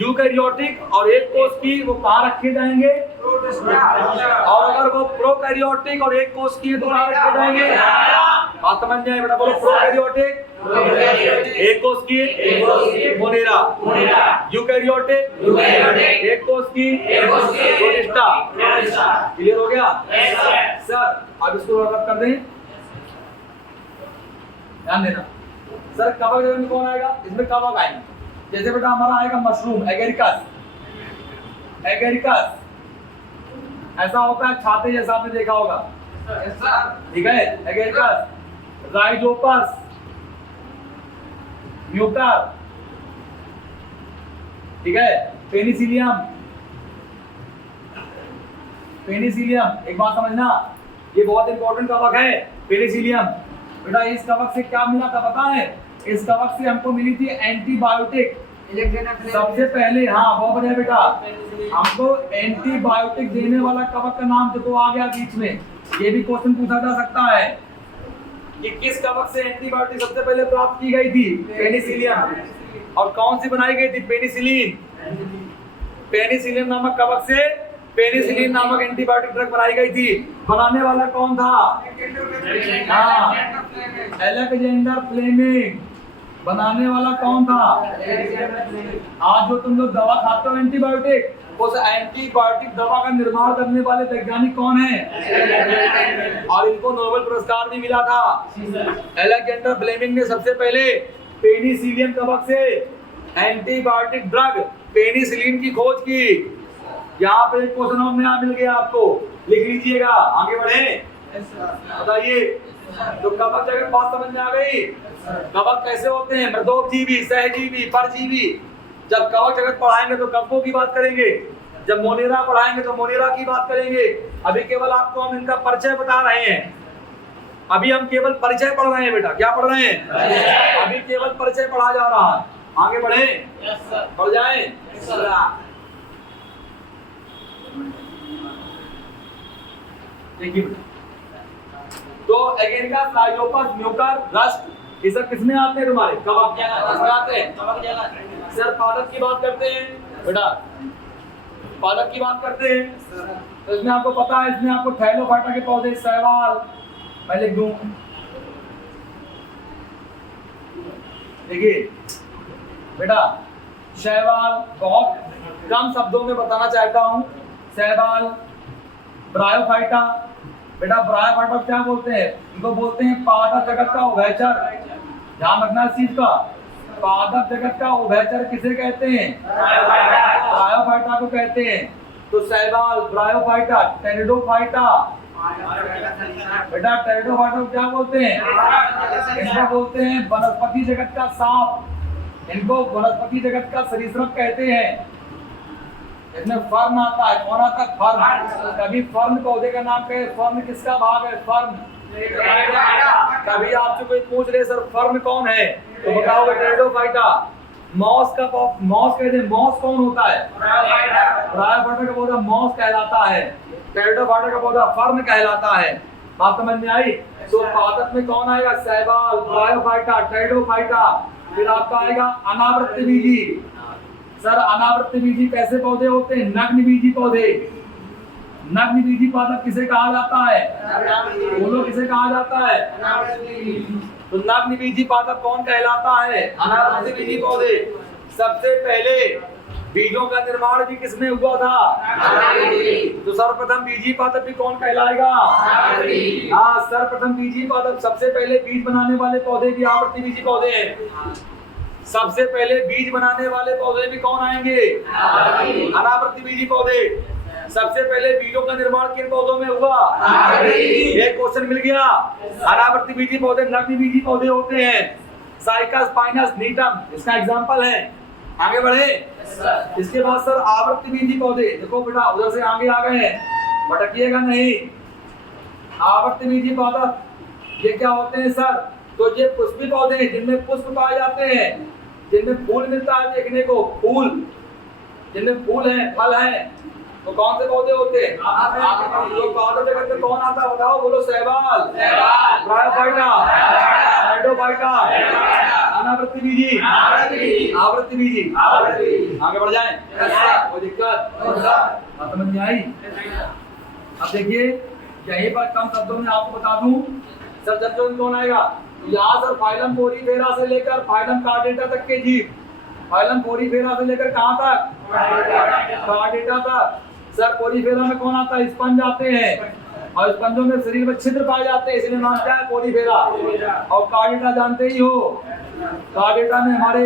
यूकैरियोटिक और एक कोष की, वो कहाँ रखे जाएंगे? और अगर वो प्रोकैरियोटिक और एक कोष की है तो कहाँ रखे जाएंगे? बात समझ में आई बेटा? बोलो। प्रोकैरियोटिक एक कोष की मोनेरा, यूकैरियोटिक एक कोष की प्रोटिस्टा। क्लियर हो गया? सर अब इसको रब कर दें, ध्यान देना। सर कवक जगत में कौन आएगा? इसमें कवक आएंगे। जैसे बेटा हमारा आएगा मशरूम, एगेरिकस। एगेरिकस ऐसा होता है छाते जैसा, आपने देखा होगा, ठीक है? एगेरिकस, राइजोपस, म्यूकर, ठीक है? पेनिसिलियम, पेनिसिलियम, एक बात समझना, ये बहुत इंपॉर्टेंट कवक है पेनिसिलियम। बेटा इस कवक से क्या मिला था पता है? इस कवक से हमको मिली थी एंटीबायोटिक। सबसे पहले, हाँ बहुत बढ़िया बेटा, हमको एंटीबायोटिक देने वाला कवक का नाम देखो आ गया बीच में। ये भी क्वेश्चन पूछा जा सकता है कि किस कवक से एंटीबायोटिक सबसे पहले प्राप्त की गई थी? पेनिसिलियम। और कौन सी बनाई गई थी? पेनिसिलिन। पेनिसिलिन नामक कवक से पेनिसिलिन नामक एंटीबायोटिक ड्रग बनाई गई थी। बनाने वाला कौन था? हाँ, अलेक्जेंडर फ्लेमिंग। बनाने वाला कौन था? आज जो तुम लोग दवा खाते हो एंटीबायोटिक, उस एंटीबायोटिक दवा का निर्माण करने वाले वैज्ञानिक कौन है? और इनको नोबेल पुरस्कार भी मिला था। अलेक्जेंडर फ्लेमिंग ने सबसे पहले पेनिसिलियम कवक से एंटीबायोटिक ड्रग पेनिसिलिन की खोज की। यहाँ पे एक क्वेश्चन और नया मिल गया आपको, लिख लीजिएगा, आगे बढ़े। बताइए, तो कवक जगत बात समझ में आ गई? कवक कैसे होते हैं? मृदोपजीवी, सहजीवी, परजीवी। जब कवक जगत पढ़ाएंगे तो कवकों की बात करेंगे, जब मोनेरा पढ़ाएंगे तो मोनेरा की बात करेंगे। अभी केवल आपको हम इनका परिचय बता रहे हैं। अभी हम केवल परिचय पढ़ रहे हैं बेटा। क्या पढ़ रहे हैं? अभी केवल परिचय पढ़ा जा रहा है। आगे बढ़े, बढ़ जाए। देखिए तो एगेरिकस, राइजोपस, म्यूकर, रस्ट, ये सब किसमें आते हैं? तुम्हारे कवक किसमें आते हैं? सर पादप की बात करते हैं बेटा, पादप की बात करते हैं। तो इसमें आपको पता है, इसमें आपको थैलोफाइटा के पौधे, शैवाल, मैं लिख दूं, देखिए बेटा शैवाल, बहुत कम शब्दों में बताना चाहता हूं। शैवाल, ब्रायोफाइटा, बेटा ब्रायोफाइटा क्या बोलते हैं? इनको बोलते हैं पादप जगत का उभयचर। ध्यान रखना इस चीज का, पादप जगत का उभयचर किसे कहते हैं? ब्रायोफाइटा को कहते हैं। तो शैवाल, ब्रायोफाइटा, टेरिडोफाइटा, बेटा टेरिडोफाइटा को क्या बोलते हैं? इसको बोलते हैं वनस्पति जगत का सांप। इनको वनस्पति जगत का सरीसृप कहते हैं। इसमें फर्न आता है। कौन आता है? फर्न। कभी फर्न पौधे का नाम कहे, फर्न किसका भाग है? फर्न। कभी आपसे कोई पूछ रहे सर फर्न कौन है, तो बताओ टेरिडोफाइटा। मॉस कहते हैं, मॉस कौन होता है? ब्रायोफाइटा का पौधा मॉस कहलाता है, टेरिडोफाइटा का पौधा फर्न कहलाता है। बात समझ में आई? तो पादप में कौन आएगा? शैवाल, ब्रायोफाइटा, टेरिडोफाइटा। फिर आपका आएगा अनावृत्तबीजी। सर अनावृत्तबीजी कैसे पौधे होते हैं? नग्नबीजी पौधे। नग्नबीजी पादप किसे कहा जाता है? बोलो किसे कहा जाता है? तो नग्नबीजी पादप कौन कहलाता है? अनावृत्तबीजी पौधे। सबसे पहले बीजों का निर्माण भी किसमें हुआ था? तो सर्वप्रथम बीजी पादप भी कौन कहलाएगा? हाँ, सर्वप्रथम बीजी पादप, सबसे पहले बीज बनाने वाले पौधे भी आवृत्तबीजी पौधे हैं। सबसे पहले बीज बनाने वाले पौधे भी कौन आएंगे? अनावृत्तबीजी पौधे। सबसे पहले बीजों का निर्माण किन पौधों में हुआ? एक क्वेश्चन मिल गया। अनावृत्तबीजी पौधे नग्नबीजी पौधे होते हैं। साइका स्पाइनस नीटम इसका एग्जांपल है। आगे बढ़े। इसके बाद सर आवृत्तबीजी पौधे, देखो बेटा उधर से आगे आ गए हैं, भटकिएगा नहीं। आवृत्तबीजी पादप ये क्या होते हैं सर? तो ये पुष्पी पौधे हैं जिनमें पुष्प पाए जाते हैं, जिनमें फूल मिलता है देखने को, फूल जिनमें फूल है, फल है। तो कौन से पौधे होते हैं? तो पौधे जगत में कौन आता है बताओ? बोलो शैवाल, ब्रायोफाइटा, टेरिडोफाइटा, अनावृत्तबीजी, आवृत्तबीजी। आगे बढ़ जाएं। कोई दिक्कत? समझ में आई? अब देखिए यहीं पर कम शब्दों में आपको बता दूं, सर जब कौन आएगा? यहाँ सर फाइलम पोरीफेरा से लेकर फाइलम कार्डेटा तक के जीव, फाइलम पोरीफेरा से लेकर कहाँ तक? कार्डेटा तक। सर पोरीफेरा में कौन आता है? स्पंज आते हैं, और स्पंजों में शरीर में छिद्र पाए जाते हैं, इसलिए नाम क्या है? पोरीफेरा। और कार्डेटा जानते ही हो, कार्डेटा में हमारे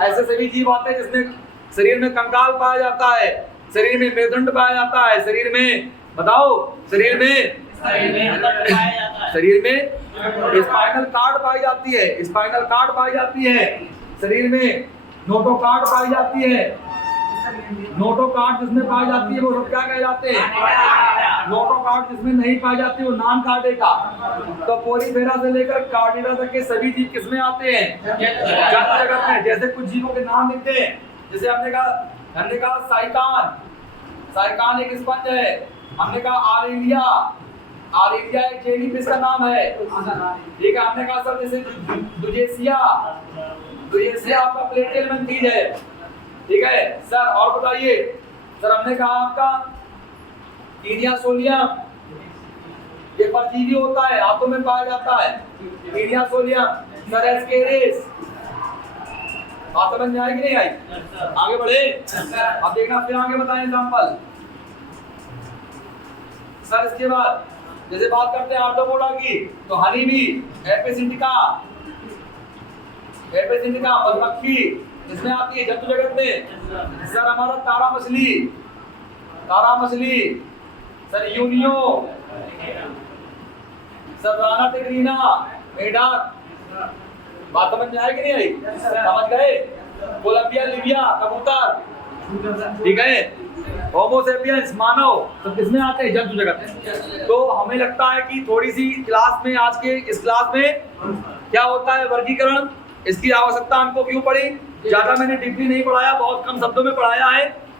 ऐसे सभी जीव आते हैं जिसमें शरीर में कंकाल पाया जाता है, शरीर में मेरुदंड पाया जाता है, शरीर में बताओ, शरीर में स्पाइनल कार्ड पाई जाती है, स्पाइनल कार्ड पाई जाती है, शरीर में नोटोकार्ड पाई जाती है। नोटोकार्ड जिसमें पाई जाती है वो सब क्या कहलाते हैं? नोटोकार्ड जिसमें नहीं पाई जाती वो नॉन कार्डेटा। तो पोरीफेरा से लेकर कार्डेटा तक के सभी जीव किसमें आते हैं? जगत में। जैसे कुछ जीवों के नाम लिखते हैं, जैसे हमने कहा साइकान, साइकान एक स्पंज है। हमने कहा आरेलिया, आरेलिया एक जेलीफिश का नाम है, ठीक है। हमने कहा सर जैसे दुजेसिया, दुजेसिया आपका प्लेटियलमेंथीज है, ठीक है सर। और बताइए सर, हमने कहा आपका टीनिया सोलियम, ये परजीवी होता है, हाथों में पाया जाता है, टीनिया सोलियम। सर एस्केरिस, बात समझ में आई कि नहीं आई? आगे बढ़े। अब देखना फिर आगे बताएं एग्जांपल। सर इसके बाद जैसे बात करते हैं आर्थ्रोपोडा की, तो हनी बी, एपिस इंडिका, मधुमक्खी इसमें आती है जंतु जगत में। सर हमारा तारा मछली, sir Unio, sir Rana tigrina, मेढक। बात समझ में आई कि नहीं आई? समझ गए? कोलंबिया लिबिया, कबूतर, ठीक है। होमो सेपियंस, मानव, तो किसमें आते हैं? जंतु जगत में। तो हमें लगता है कि थोड़ी सी क्लास में, आज के इस क्लास में क्या होता है? वर्गीकरण। इसकी आवश्यकता हमको क्यों पड़ी? ज्यादा मैंने डीपली नहीं पढ़ाया, बहुत कम शब्दों में पढ़ाया है।